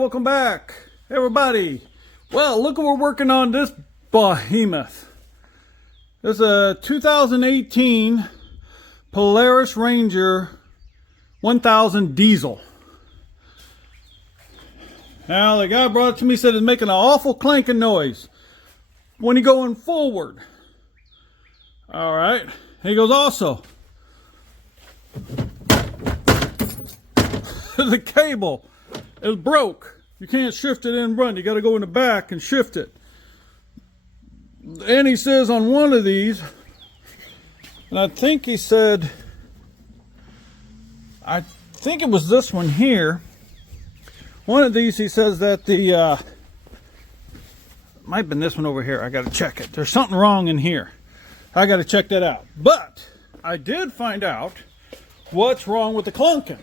welcome back, everybody. Well, look what we're working on this behemoth. This is a 2018 Polaris Ranger 1000 diesel. Now, the guy brought it to me, said it's making an awful clanking noise when you're going forward. All right. He goes, also, the cable is broke. You can't shift it in front. You got to go in the back and shift it. And he says on one of these, and I think he said, I think it was this one here. One of these, he says that the, might have been this one over here. I got to check it. There's something wrong in here. I got to check that out. But I did find out what's wrong with the clunking.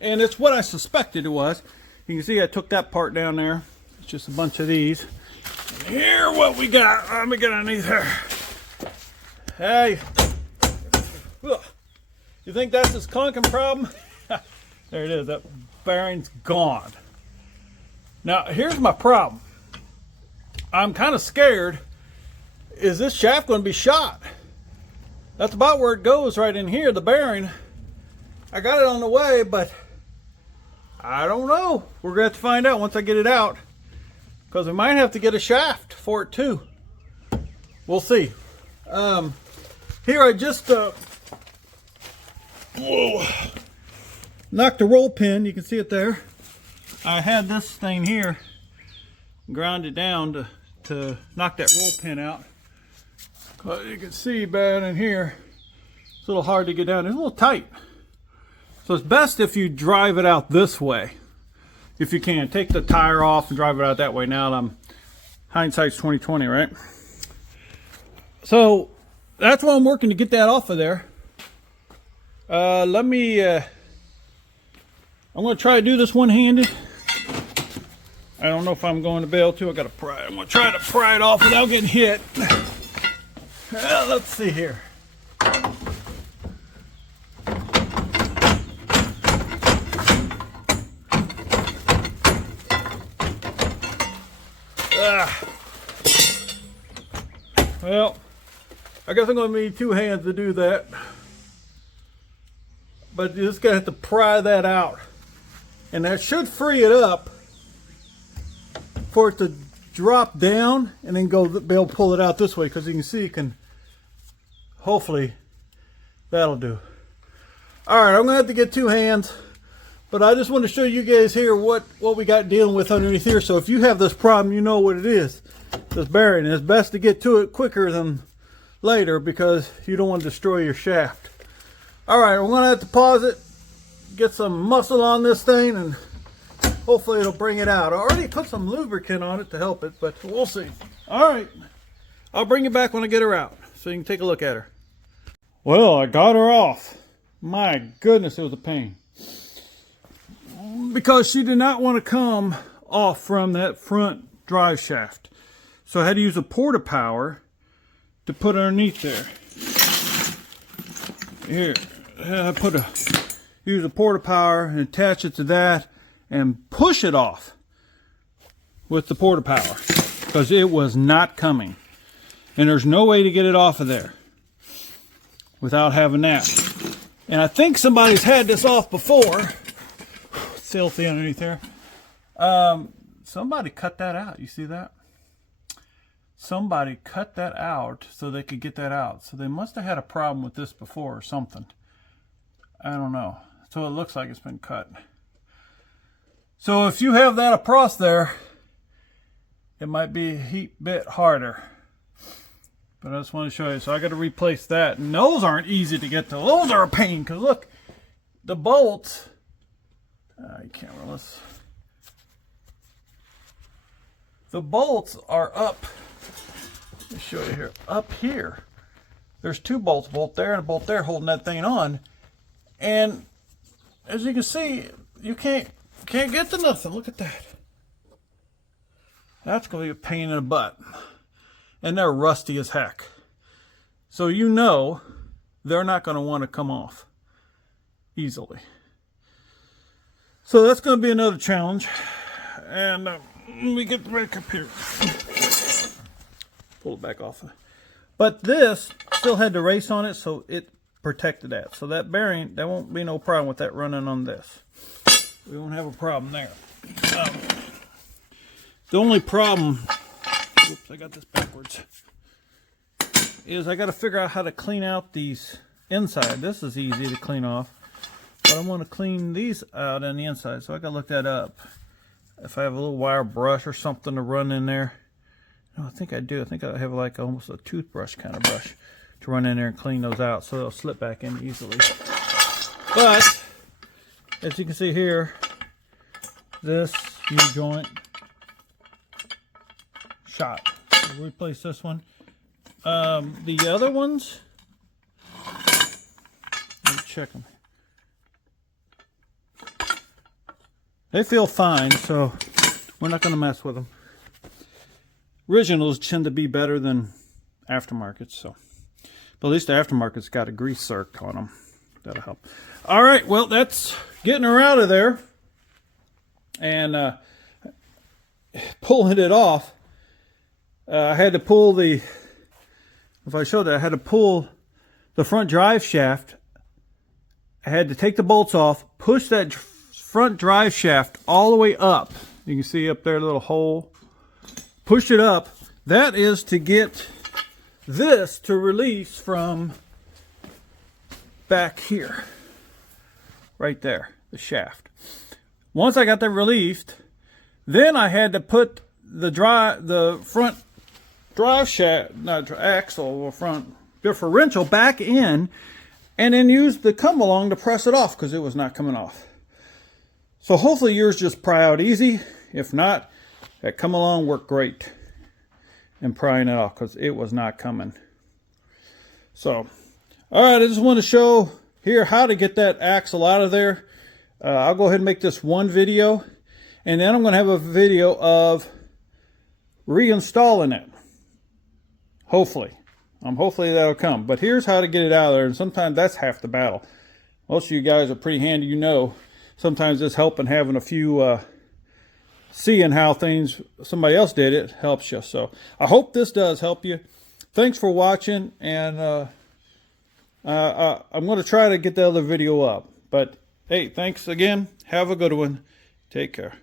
And it's what I suspected it was. You can see I took that part down there. It's just a bunch of these. And here what we got. Let me get underneath here. Hey. Ugh. You think that's his clunking problem? There it is. That bearing's gone. Now, here's my problem. I'm kind of scared. Is this shaft going to be shot? That's about where it goes, right in here, the bearing. I got it on the way, but I don't know. We're going to have to find out once I get it out, because we might have to get a shaft for it too. We'll see. Here I just knocked the roll pin. You can see it there. I had this thing here, ground it down to knock that roll pin out. But you can see bad in here. It's a little hard to get down. It's a little tight. So it's best if you drive it out this way. If you can. Take the tire off and drive it out that way. Now hindsight's 2020, right? So that's why I'm working to get that off of there. I'm going to try to do this one-handed. I don't know if I'm going to be able to. I got to pry. I'm going to try to pry it off without getting hit. Well, let's see here. Well, I guess I'm going to need two hands to do that. But you just got to have to pry that out. And that should free it up for it to drop down and then be able to pull it out this way, because you can see you can, hopefully that'll do. All right, I'm gonna have to get two hands, but I just want to show you guys here what we got dealing with underneath here. So if you have this problem, you know what it is, this bearing. And it's best to get to it quicker than later, because you don't want to destroy your shaft. All right, we're gonna have to pause it, get some muscle on this thing, and hopefully it'll bring it out. I already put some lubricant on it to help it, but we'll see. All right. I'll bring you back when I get her out so you can take a look at her. Well, I got her off. My goodness, it was a pain. Because she did not want to come off from that front drive shaft. So I had to use a porta power to put underneath there. Here, I use a porta power and attach it to that and push it off with the porta power, because it was not coming. And there's no way to get it off of there without having that. And I think somebody's had this off before. It's filthy underneath there. Somebody cut that out. You see that? Somebody cut that out so they could get that out. So they must have had a problem with this before or something. I don't know. So it looks like it's been cut. So if you have that across there, it might be a heap bit harder. But I just want to show you. So I got to replace that. And those aren't easy to get to. Those are a pain, because look, the bolts. You can't really. The bolts are up. Let me show you here. Up here. There's two bolts, a bolt there and a bolt there, holding that thing on. And as you can see, you can't get to nothing. Look at that. That's going to be a pain in the butt. And they're rusty as heck. So you know they're not going to want to come off easily. So that's going to be another challenge. And let me get back up here. Pull it back off. But this still had the race on it, so it protected that. So that bearing, there won't be no problem with that running on this. We won't have a problem there. The only problem, oops, I got this backwards, is I got to figure out how to clean out these inside. This is easy to clean off, but I want to clean these out on the inside, so I got to look that up. If I have a little wire brush or something to run in there. No, I think I do. I think I have like almost a toothbrush kind of brush to run in there and clean those out so they'll slip back in easily. But as you can see here, this U-joint shot. So we'll replace this one. The other ones, let me check them. They feel fine, so we're not going to mess with them. Originals tend to be better than aftermarkets, so. But at least the aftermarket's got a grease circ on them. That'll help. All right, well, that's getting her out of there. And pulling it off, I had to pull the, if I showed that, I had to pull the front drive shaft. I had to take the bolts off, push that front drive shaft all the way up. You can see up there a little hole. Push it up. That is to get this to release from back here. Right there, the shaft. Once I got that released, then I had to put the front drive shaft, not axle or front differential back in, and then use the come along to press it off because it was not coming off. So hopefully yours just pry out easy. If not, that come along worked great in prying it off because it was not coming. So, all right, I just want to show here how to get that axle out of there. I'll go ahead and make this one video, and then I'm going to have a video of reinstalling it. Hopefully. Hopefully that'll come. But here's how to get it out of there, and sometimes that's half the battle. Most of you guys are pretty handy, you know. Sometimes it's helping having a few, seeing how things, somebody else did it, helps you. So I hope this does help you. Thanks for watching, and I'm going to try to get the other video up. But hey, thanks again. Have a good one. Take care.